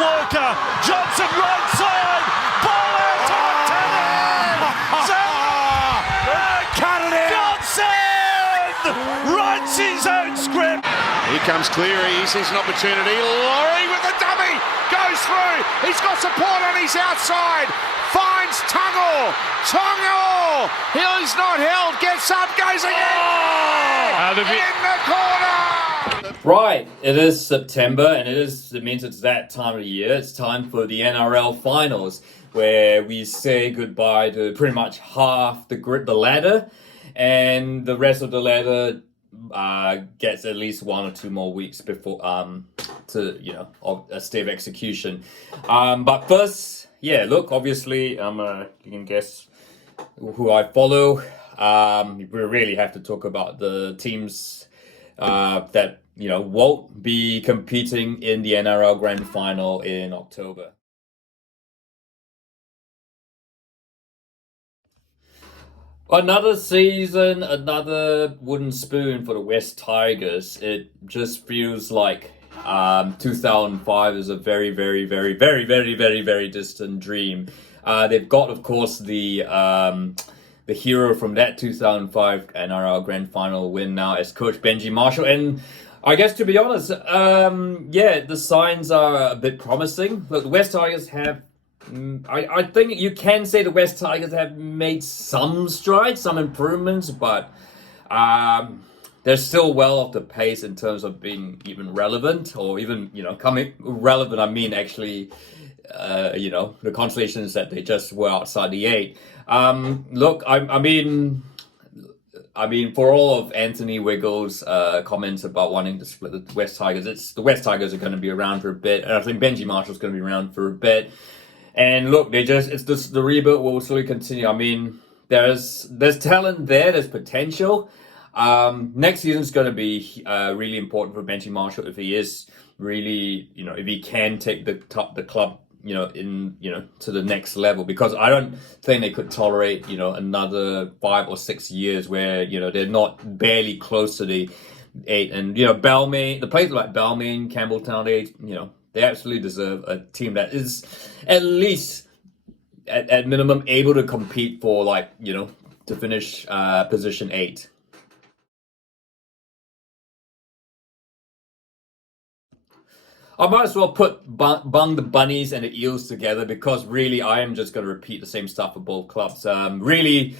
Walker, Johnson right side, ball out to cut it in! Johnson writes his own script. Here comes Cleary, he sees an opportunity. Laurie with the dummy, goes through. He's got support on his outside. Finds Tungle. He's not held, gets up, goes again. In the corner. Right, it is September, and it means it's that time of the year. It's time for the NRL finals, where we say goodbye to pretty much half the ladder, and the rest of the ladder gets at least 1 or 2 more weeks before to a stay of execution. But first, yeah, look, obviously, you can guess who I follow. We really have to talk about the teams that won't be competing in the NRL Grand Final in October. Another season, another wooden spoon for the West Tigers. It just feels like 2005 is a very, very, very, very, very, very, very distant dream. They've got, of course, the hero from that 2005 NRL Grand Final win now as coach Benji Marshall. And I guess, to be honest, the signs are a bit promising. Look, the West Tigers have I think you can say the West Tigers have made some strides, some improvements, but they're still well off the pace in terms of being even relevant, or even, coming relevant. I mean, actually, the consolation is that they just were outside the 8. Look, I mean, for all of Anthony Wiggles' comments about wanting to split the West Tigers, the West Tigers are going to be around for a bit, and I think Benji Marshall's going to be around for a bit. And look, the rebuild will slowly continue. I mean, there's talent there, there's potential. Next season's going to be really important for Benji Marshall if he is really, if he can take the club, to the next level, because I don't think they could tolerate, another 5 or 6 years where, they're not barely close to the 8. And, Balmain, the players like Balmain, Campbelltown, they absolutely deserve a team that is at least at minimum able to compete for to finish position 8. I might as well put Bung the Bunnies and the Eels together, because really I am just going to repeat the same stuff for both clubs. Really,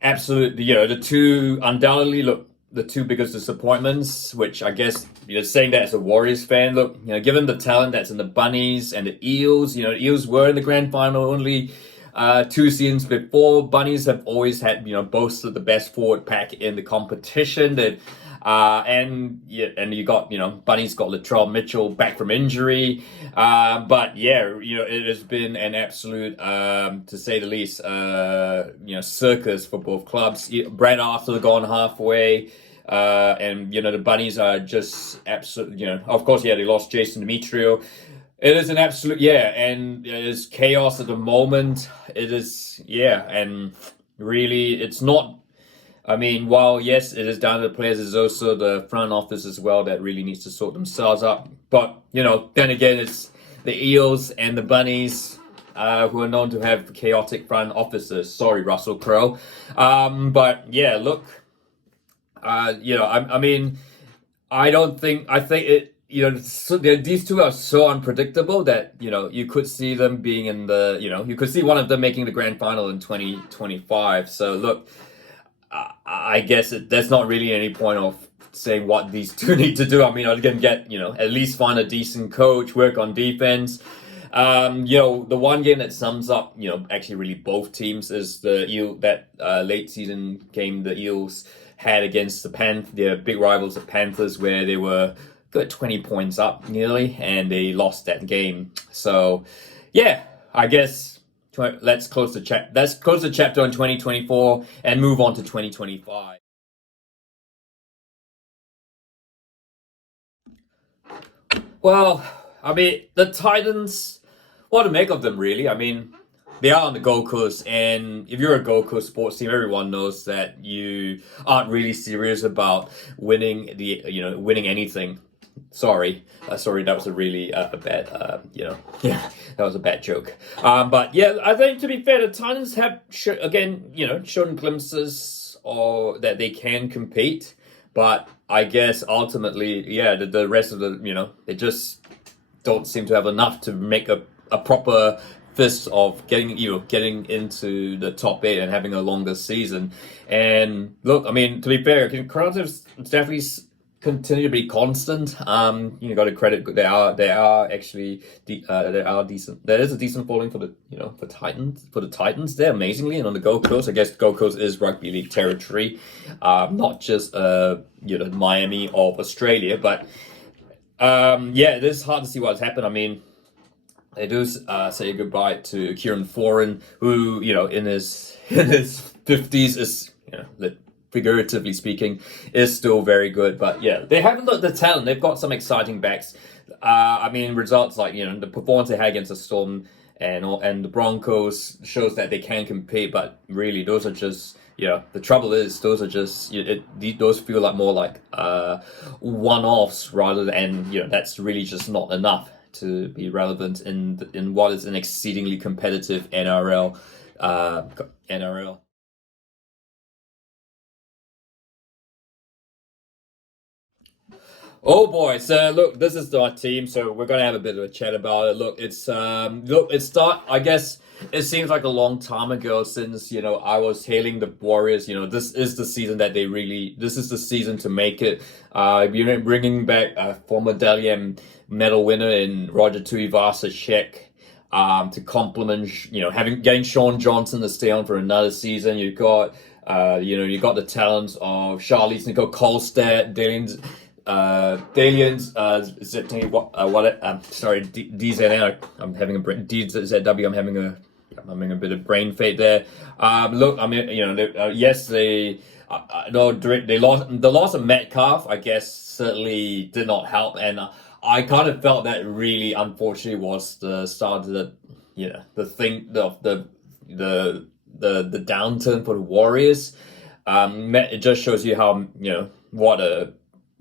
absolutely, the two, undoubtedly, look, the two biggest disappointments, which I guess, saying that as a Warriors fan, look, given the talent that's in the Bunnies and the Eels, the Eels were in the Grand Final only 2 seasons before. Bunnies have always had, boasted the best forward pack in the competition. That and you got, Bunnies got Latrell Mitchell back from injury. But yeah, it has been an absolute, to say the least, circus for both clubs. Brad Arthur gone halfway. And, the Bunnies are just absolute, of course, they lost Jason Demetrio. It is an absolute, and it is chaos at the moment. It is, and really, it's not, while yes, it is down to the players, it's also the front office as well that really needs to sort themselves up. But, then again, it's the Eels and the Bunnies who are known to have chaotic front offices. Sorry, Russell Crowe. But, yeah, look, I think it, these two are so unpredictable that, you could see them being in the, you could see one of them making the Grand Final in 2025. So, look, I guess there's not really any point of saying what these two need to do. Again, get, at least find a decent coach, work on defense. The one game that sums up, actually really both teams is that late season game the Eels had against their big rivals, the Panthers, where they were good 20 points up nearly, and they lost that game. So, yeah, I guess let's close the chapter on 2024 and move on to 2025. Well, the Titans, what to make of them, really? They are on the Gold Coast, and if you're a Gold Coast sports team, everyone knows that you aren't really serious about winning anything. Sorry, that was a really a bad, yeah, that was a bad joke. But yeah, I think to be fair, the Titans have shown glimpses or that they can compete, but I guess ultimately, yeah, the rest of they just don't seem to have enough to make a proper fist of getting into the top 8 and having a longer season. And look, I mean, to be fair, crowds have definitely continue to be constant. You got to credit they are actually they are decent. There is a decent following for the Titans. They're amazingly, and on the Gold Coast, I guess Gold Coast is rugby league territory, not just Miami of Australia, but yeah, it is hard to see what's happened. I mean, they do say goodbye to Kieran Foran, who in his 50s is figuratively speaking, is still very good. But yeah, they haven't got the talent. They've got some exciting backs. I mean, results like the performance they had against the Storm and the Broncos shows that they can compete. But really, those are just the trouble is those are just those feel like more like one-offs rather than that's really just not enough to be relevant in what is an exceedingly competitive NRL. Oh boy, so look, this is our team, so we're gonna have a bit of a chat about it. Look, I guess it seems like a long time ago since, I was hailing the Warriors. This is the season that this is the season to make it. Bringing back a former Dally M medal winner in Roger Tuivasa-Sheck, to complement, getting Sean Johnson to stay on for another season. You've got, you got the talents of Charlize Nicole Kolstad, DZN, I'm having DZW, I'm having a bit of brain fade there. Look, I mean, yes, they lost. The loss of Metcalf, I guess, certainly did not help, and I kind of felt that really, unfortunately, was the start of the downturn for the Warriors. It just shows you how what a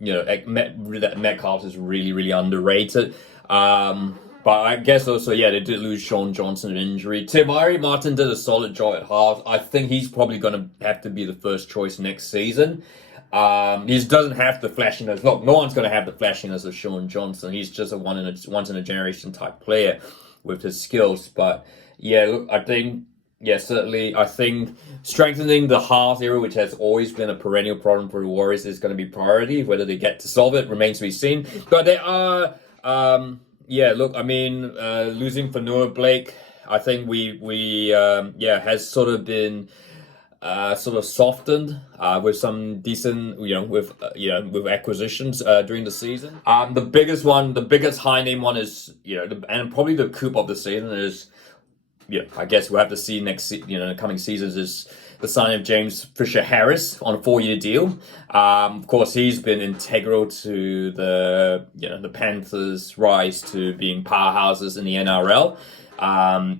Metcalf is really, really underrated. But I guess also, yeah, they did lose Sean Johnson to injury. Tamari Martin did a solid job at half. I think he's probably going to have to be the first choice next season. He doesn't have the flashiness. Look, no one's going to have the flashiness of Sean Johnson. He's just a once in a generation type player with his skills. But yeah, look, I think. Yeah, certainly. I think strengthening the half area, which has always been a perennial problem for the Warriors, is going to be priority. Whether they get to solve it remains to be seen. But they are, look, I mean, losing Fanua Blake, I think has sort of been sort of softened with some decent, with acquisitions during the season. The biggest high name one is, and probably the coup of the season is. Yeah, I guess we'll have to see in the coming seasons is the signing of James Fisher-Harris on a 4-year deal. Of course, he's been integral to the Panthers' rise to being powerhouses in the NRL.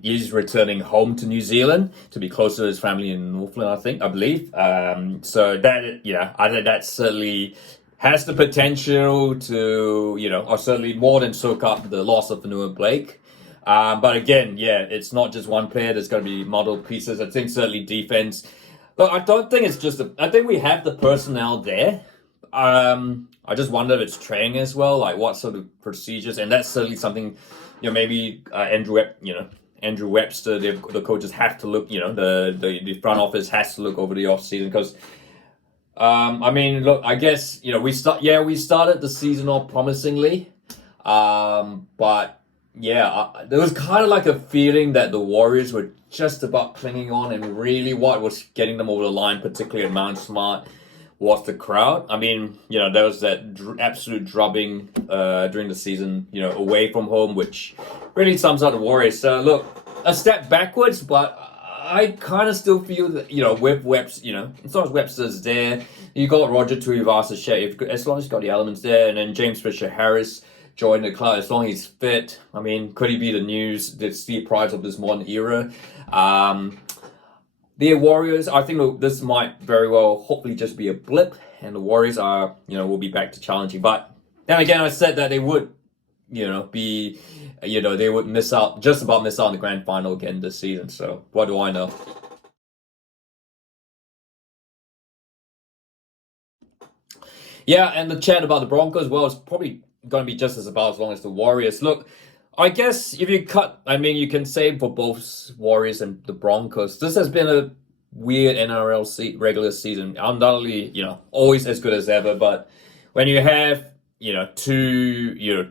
He's returning home to New Zealand to be closer to his family in Northland, I believe. So that, I think that certainly has the potential to, or certainly more than soak up the loss of Fanua Blake. But again, yeah, it's not just one player. There's going to be multiple pieces. I think certainly defense. But I don't think it's just. I think we have the personnel there. I just wonder if it's training as well, like what sort of procedures, and that's certainly something. Maybe Andrew Webster, the coaches have to look. The front office has to look over the off season because. I mean, look, I guess we started the season off promisingly, but. Yeah, there was kind of like a feeling that the Warriors were just about clinging on, and really what was getting them over the line, particularly at Mount Smart, was the crowd. I mean, there was that absolute drubbing during the season, away from home, which really sums up the Warriors. So look, a step backwards, but I kind of still feel that, with Webster, as long as Webster's there, you got Roger Tuivasa-Sheck, as long as you've got the elements there, and then James Fisher-Harris join the club as long as he's fit. I mean, could he be the Steve Price of this modern era? The Warriors, I think this might very well hopefully just be a blip, and the Warriors are, will be back to challenging. But Then again, I said that they would, be, they would just about miss out on the grand final again this season. So what do I know? Yeah, and the chat about the Broncos, well, it's probably going to be just as long as the Warriors. Look, I guess if you you can say for both Warriors and the Broncos, this has been a weird NRL regular season. Undoubtedly, always as good as ever. But when you have, the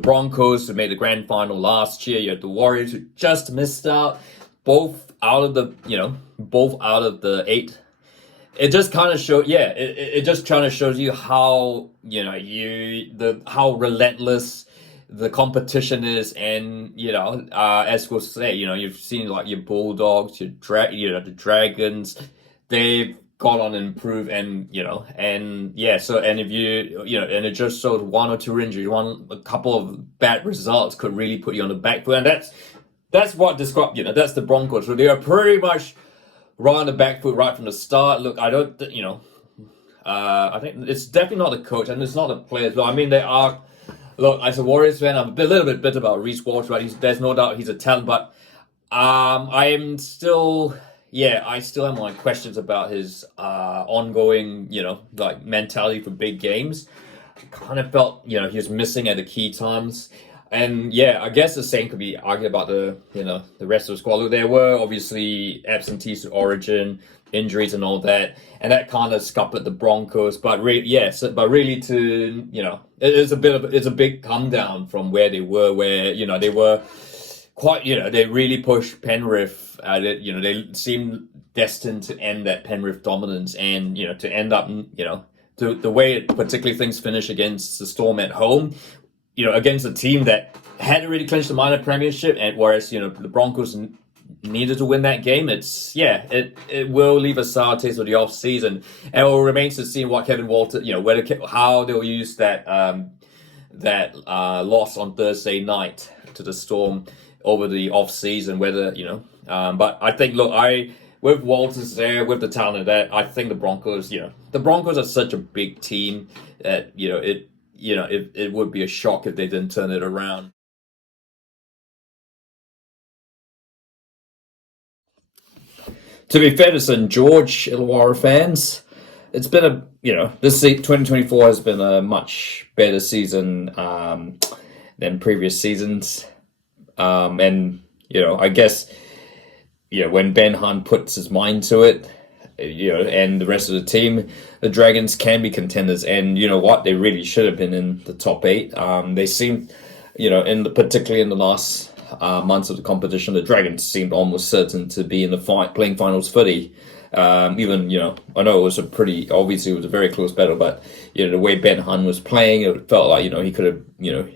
Broncos who made the grand final last year, you had the Warriors who just missed out, both out of the 8. It just kind of showed, it just kind of shows you how, how relentless the competition is. And, as we'll say, you've seen like your Bulldogs, the Dragons, they've gone on and improved, and, if and it just showed 1 or 2 injuries, a couple of bad results could really put you on the back foot. And that's what described, that's the Broncos. So they are pretty much right on the back foot right from the start. Look, I don't, I think it's definitely not the coach and it's not the players. But I mean, they are. Look, as a Warriors fan, I'm a little bit bitter about Reece Walsh, right? There's no doubt he's a talent, but I still have my questions about his ongoing, mentality for big games. I kind of felt, he was missing at the key times. And I guess the same could be argued about the rest of the squad. Look, there were obviously absentees to Origin, injuries and all that, and that kind of scuppered the Broncos. But really to it's a big come down from where they were, where they were quite they really pushed Penrith at it. They seemed destined to end that Penrith dominance, and to end up the way particularly things finish against the Storm at home. Against a team that hadn't really clinched the minor premiership, and whereas the Broncos needed to win that game, it will leave a sour taste for the off season, and it will remain to see what Kevin Walter, how they'll use that loss on Thursday night to the Storm over the off season. Whether but I think with Walters there, with the talent of that, I think the Broncos are such a big team that it would be a shock if they didn't turn it around. To be fair to St. George, Illawarra fans, it's been this 2024 has been a much better season than previous seasons. And, I guess, when Ben Hunt puts his mind to it, and the rest of the team, the Dragons can be contenders. And you know what? They really should have been in the top 8. They seemed, particularly in the last months of the competition, the Dragons seemed almost certain to be in the playing finals footy. Even, I know it was obviously it was a very close battle, but, the way Ben Hunt was playing, it felt like, he could have,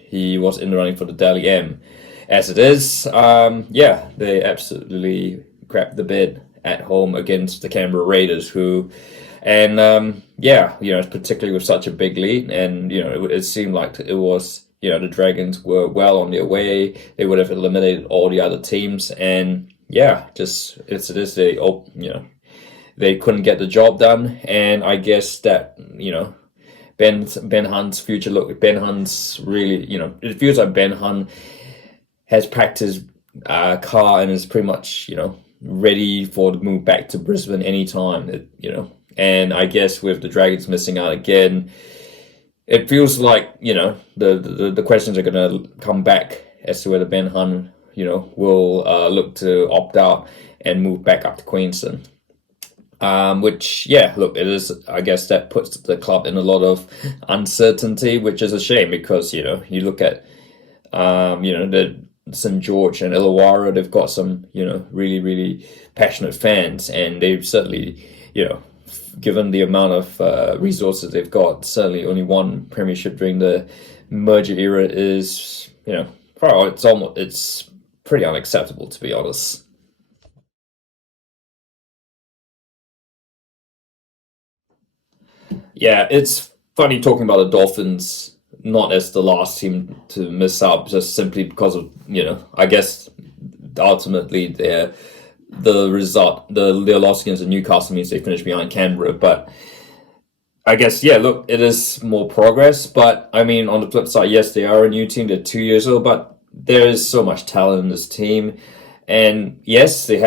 he was in the running for the Daly M. As it is, they absolutely crapped the bed at home against the Canberra Raiders, particularly with such a big lead, and it seemed like it was the Dragons were well on their way. They would have eliminated all the other teams, and just as it is, they couldn't get the job done. And I guess that Ben Hunt's future. Look, Ben Hunt's really it feels like Ben Hunt has packed his car and is pretty much ready for the move back to Brisbane anytime, and I guess with the Dragons missing out again, it feels like, the questions are going to come back as to whether Ben Hunt, will look to opt out and move back up to Queensland. It is, I guess that puts the club in a lot of uncertainty, which is a shame because, you look at, the St. George and Illawarra, they've got some, really, really passionate fans, and they've certainly, given the amount of resources they've got, certainly only one premiership during the merger era is, it's pretty unacceptable, to be honest. Yeah, it's funny talking about the Dolphins not as the last team to miss out, just simply because of, I guess ultimately their loss against the Newcastle means they finished behind Canberra. But I guess, yeah, look, it is more progress, but I mean, on the flip side, yes, they are a new team, they're 2 years old, but there is so much talent in this team. And yes, they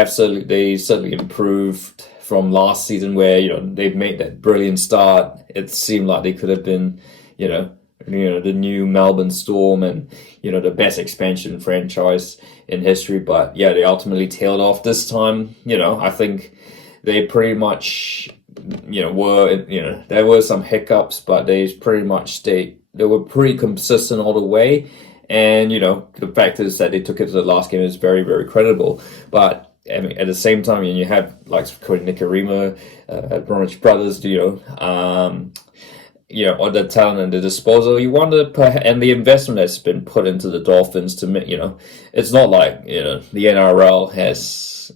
certainly improved from last season where, they've made that brilliant start. It seemed like they could have been, the new Melbourne Storm and, the best expansion franchise in history. But yeah, they ultimately tailed off this time. I think they pretty much, there were some hiccups, but they pretty much they were pretty consistent all the way. And, the fact is that they took it to the last game is very, very credible. But I mean, at the same time, you have like Cody Nikarima, Bromwich Brothers, or the talent and the disposal. You wonder, and the investment that's been put into the Dolphins to, it's not like, the NRL has,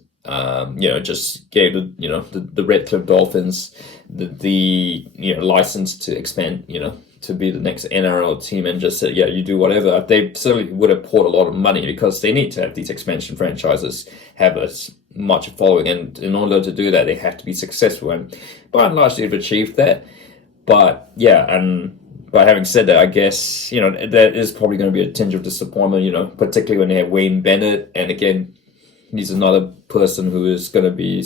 just gave the Redcliffe Dolphins the license to expand, to be the next NRL team and just said, yeah, you do whatever. They certainly would have poured a lot of money because they need to have these expansion franchises have as much following. And in order to do that, they have to be successful. And by and large, they've achieved that. But yeah, and but having said that, I guess, that is probably going to be a tinge of disappointment, particularly when they have Wayne Bennett. And again, he's another person who is going to be,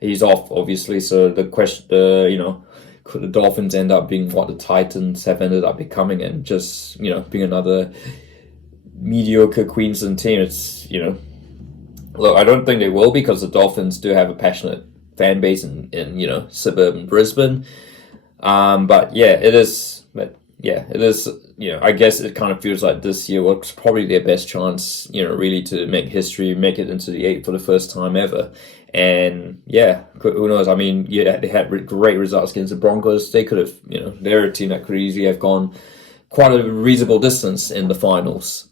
he's off, obviously. So the question, could the Dolphins end up being what the Titans have ended up becoming and just, being another mediocre Queensland team? It's, look, I don't think they will because the Dolphins do have a passionate fan base in suburban Brisbane. But yeah, it is, I guess it kind of feels like this year was probably their best chance, really to make history, make it into the 8 for the first time ever. And yeah, who knows? I mean, yeah, they had great results against the Broncos. They could have, they're a team that could easily have gone quite a reasonable distance in the finals.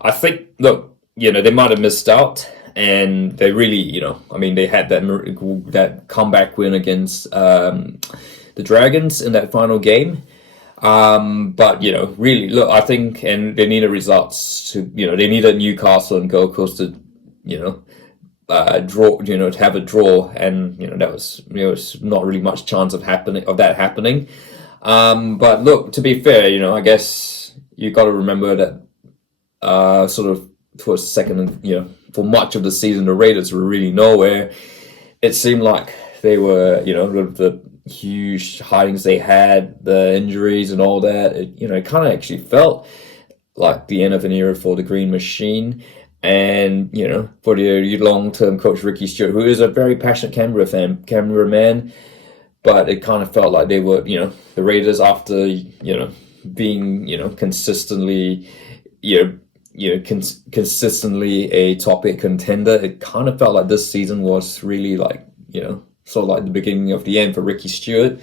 I think, look, they might have missed out. And they really, they had that comeback win against the Dragons in that final game. But, really, look, I think, and they needed results to, they needed Newcastle and Gold Coast to, draw, to have a draw. And, that was, was not really much chance of that happening. But look, to be fair, I guess you got to remember that, sort of for a second, for much of the season, the Raiders were really nowhere. It seemed like they were, with the huge hidings they had, the injuries and all that, it kind of actually felt like the end of an era for the Green Machine. And, for the long-term coach, Ricky Stewart, who is a very passionate Canberra man, but it kind of felt like they were, the Raiders after, being, consistently, consistently a top 8 contender. It kind of felt like this season was really like, sort of like the beginning of the end for Ricky Stewart.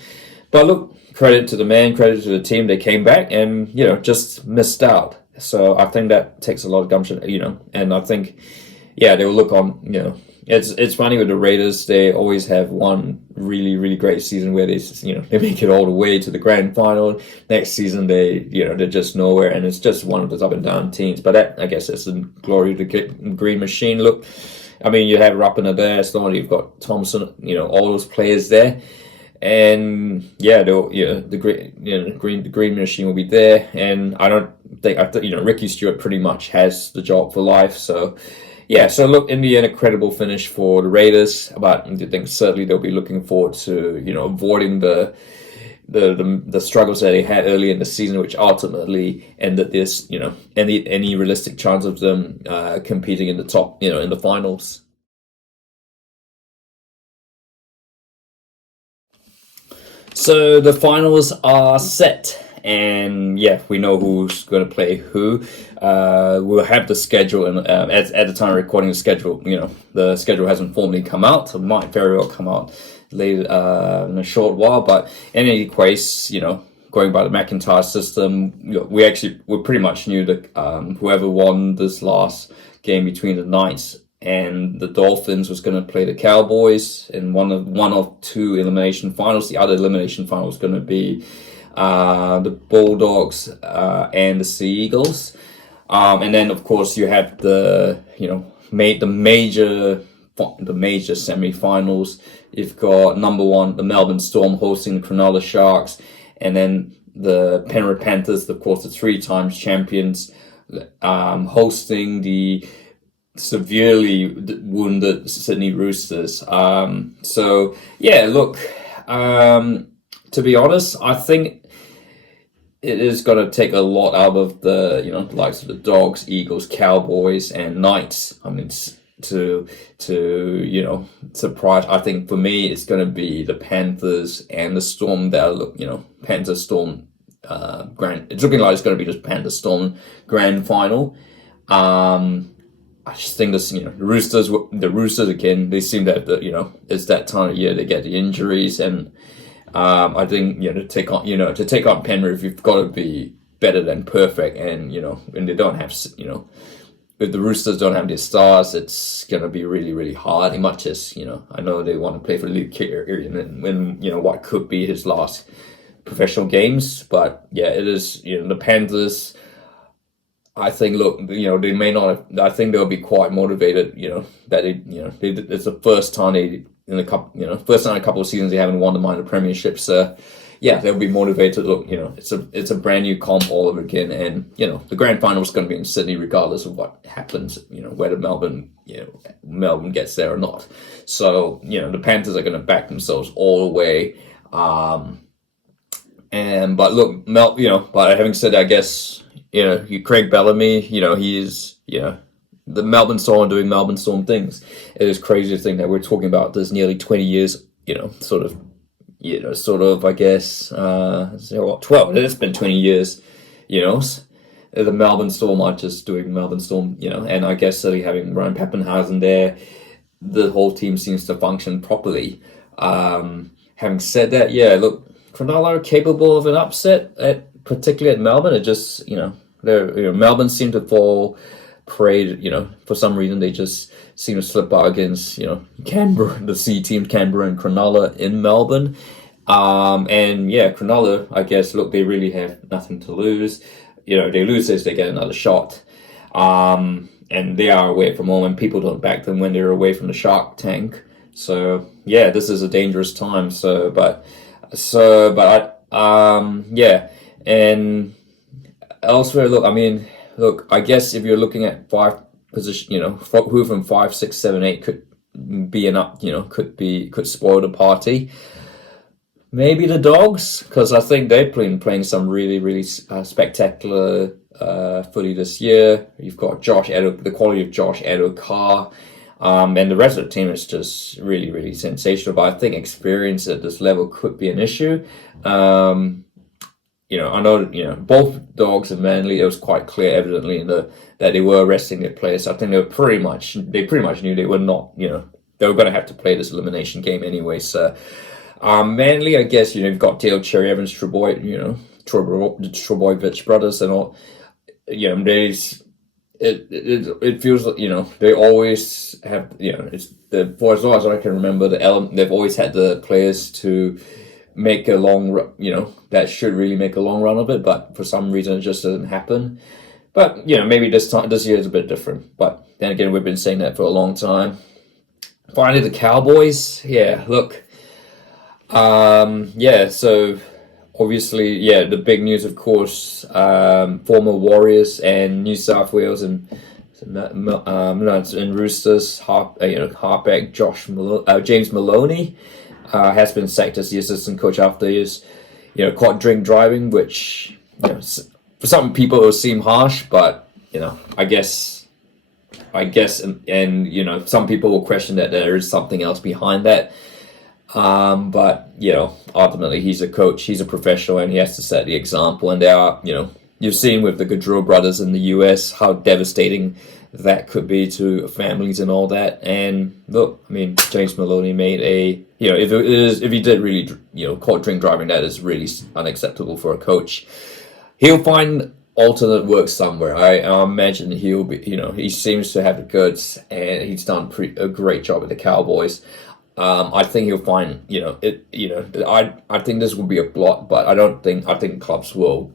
But look, credit to the man, credit to the team. They came back and, just missed out. So I think that takes a lot of gumption, and I think, yeah, they will look on, it's funny with the Raiders. They always have one really, really great season where they, they make it all the way to the grand final. Next season, they're just nowhere, and it's just one of those up and down teams. But that, I guess, that's the glory of the Green Machine. Look, I mean, you have Rapana there, Stoney, you've got Thompson, all those players there. And yeah, the Green Machine will be there. And I think Ricky Stewart pretty much has the job for life. So yeah, so look, in the end, a credible finish for the Raiders, but I think certainly they'll be looking forward to, avoiding the struggles that they had early in the season, which ultimately ended this, any realistic chance of them competing in the top, in the finals. So the finals are set. And yeah, we know who's going to play who. We'll have the schedule, and at the time of recording the schedule, the schedule hasn't formally come out. It might very well come out later in a short while. But in any case, going by the McIntyre system, we pretty much knew that whoever won this last game between the Knights and the Dolphins was going to play the Cowboys in one of two elimination finals. The other elimination final was going to be the Bulldogs and the Sea Eagles, and then of course you have the major the major semi-finals. You've got number 1, the Melbourne Storm hosting the Cronulla Sharks, and then the Penrith Panthers, of course, the 3 times champions, hosting the severely wounded Sydney Roosters. So yeah, look, to be honest, I think it is going to take a lot out of the, the likes of the Dogs, Eagles, Cowboys, and Knights. I mean, to surprise. I think for me, it's going to be the Panthers and the Storm that are, Panthers Storm grand. It's looking like it's going to be just Panthers Storm grand final. I just think this, the Roosters again, they seem that, it's that time of year they get the injuries, and I think, to take on Penrith, you've got to be better than perfect, and, and they don't have, if the Roosters don't have their stars, it's going to be really, really hard. Much as, I know they want to play for Luke Keary and win, what could be his last professional games, but yeah, it is, the Panthers, I think, look, they may not have, I think they'll be quite motivated, that it's the first time in a couple of seasons they haven't won the minor premiership. So yeah, they'll be motivated. Look, it's a brand new comp all over again, and the grand final is going to be in Sydney regardless of what happens, whether Melbourne gets there or not. So the Panthers are going to back themselves all the way. But look, but having said that, I guess Craig Bellamy, he is the Melbourne Storm doing Melbourne Storm things. It is crazy to think that we're talking about this nearly 20 years, sort of, I guess, 12, it's been 20 years, the Melbourne Storm are just doing Melbourne Storm, and I guess certainly having Ryan Pappenhausen there, the whole team seems to function properly. Having said that, yeah, look, Cronulla are capable of an upset, particularly at Melbourne. It just, Melbourne seem to fall prey, for some reason they just seem to slip out against, Canberra, the C team, Canberra and Cronulla in Melbourne. And yeah, Cronulla, I guess, look, they really have nothing to lose. They lose this, they get another shot. And they are away from home, and people don't back them when they're away from the Shark Tank. So yeah, this is a dangerous time. Yeah. And elsewhere, look, I guess if you're looking at 5 position, who from 5, 6, 7, 8 could be could spoil the party. Maybe the Dogs, because I think they've been playing some really, really spectacular footy this year. You've got the quality of Josh Addo-Carr, and the rest of the team is just really, really sensational. But I think experience at this level could be an issue. I know, both Dogs and Manly, it was quite clear, evidently, that they were resting their players. I think they pretty much knew they were not, they were going to have to play this elimination game anyway. So, Manly, I guess, you've got Dale, Cherry Evans, Treboy, the Trebojevic brothers and all. It feels like, they always have, for as long as I can remember, they've always had the players to make a long, that should really make a long run of it, but for some reason it just doesn't happen. But, maybe this year is a bit different. But then again, we've been saying that for a long time. Finally, the Cowboys. Yeah, look. So obviously, the big news, of course, former Warriors and New South Wales and Roosters halfback James Maloney has been sacked as the assistant coach after his caught drink driving, which for some people it will seem harsh, but I guess and some people will question that there is something else behind that. But ultimately he's a coach, he's a professional, and he has to set the example. And there are, you've seen with the Gaudreau brothers in the US how devastating that could be to families and all that. And look, I mean, James Maloney made if he did really, caught drink driving, that is really unacceptable for a coach. He'll find alternate work somewhere. I imagine he'll be, he seems to have the goods, and he's done a great job at the Cowboys. I think he'll find, I think this will be a blot, but I think clubs will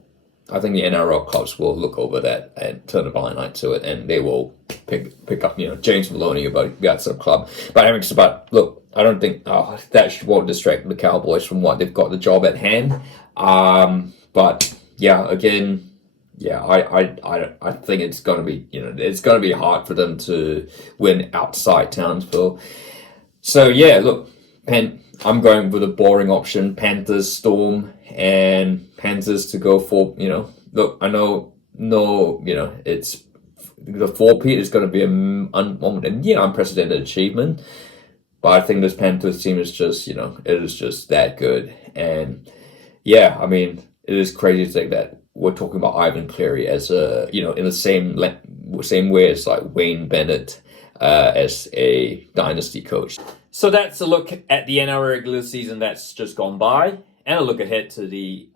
I think the NRL clubs will look over that and turn a blind eye to it, and they will pick up, James Maloney about some club. But having said that, look, I don't think that won't distract the Cowboys from what they've got the job at hand. But yeah, again, I think it's gonna be it's gonna be hard for them to win outside Townsville. So yeah, look, I'm going with a boring option: Panthers, Storm, and Panthers to go for. Look, I know, it's the 4-peat is going to be an unprecedented achievement, but I think this Panthers team is just, it is just that good. And yeah, I mean, it is crazy to think that we're talking about Ivan Cleary as in the same way as like Wayne Bennett as a dynasty coach. So that's a look at the NRL regular season that's just gone by, and a look ahead to the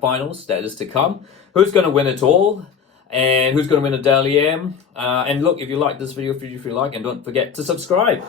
finals that is to come. Who's going to win it all, and who's going to win a Dally M? And look, if you like this video, if you like, and don't forget to subscribe.